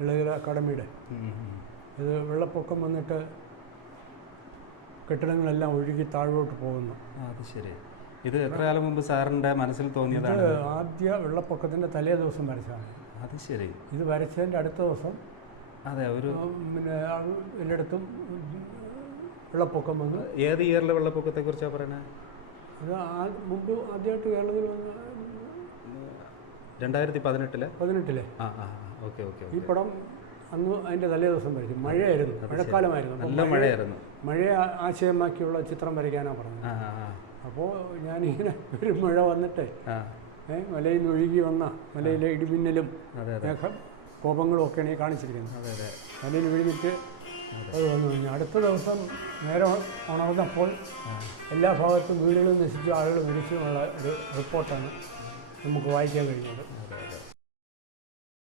ഇളയര അക്കാഡമിയുടെ. ഇത് വെള്ളപ്പൊക്കം വന്നിട്ട് കെട്ടിടങ്ങളെല്ലാം ഒഴുകി താഴോട്ട് പോകുന്നു. അത് ശരി. ഇത് എത്ര കാലം മുമ്പ് സാറിൻ്റെ മനസ്സിൽ തോന്നിയതാണ്? ആദ്യ വെള്ളപ്പൊക്കത്തിൻ്റെ തലേ ദിവസം വരച്ചതാണ്. അത് ശരി. ഇത് വരച്ചതിൻ്റെ അടുത്ത ദിവസം അതെ ഒരു പിന്നെ എല്ലായിടത്തും വെള്ളപ്പൊക്കം വന്ന്. ഏത് ഇയറിലെ വെള്ളപ്പൊക്കത്തെക്കുറിച്ചാണ് പറയുന്നത്? ഇത് മുമ്പ് ആദ്യമായിട്ട് കേരളത്തിൽ വന്ന 2018. ഓക്കെ. ഈ പടം അന്ന് അതിൻ്റെ തലേ ദിവസം വരച്ചു. മഴയായിരുന്നു, മഴക്കാലമായിരുന്നു. നല്ല മഴയായിരുന്നു. മഴയെ ആശയമാക്കിയുള്ള ചിത്രം വരയ്ക്കാനാണ് പറഞ്ഞത്. അപ്പോൾ ഞാനിങ്ങനെ ഒരു മഴ വന്നിട്ട് മലയിൽ നിന്ന് ഒഴുകി വന്ന മലയിലെ ഇടിമിന്നലും കോപങ്ങളും ഒക്കെയാണ് ഈ കാണിച്ചിരിക്കുന്നത്. മലയിൽ ഒഴുകിയിട്ട് അത് വന്നു കഴിഞ്ഞു. അടുത്ത ദിവസം നേരം ഉണർന്നപ്പോൾ എല്ലാ ഭാഗത്തും വീടുകളും നശിച്ചു, ആളുകൾ മരിച്ചു എന്നുള്ള ഒരു റിപ്പോർട്ടാണ് നമുക്ക് വായിക്കാൻ കഴിഞ്ഞത്.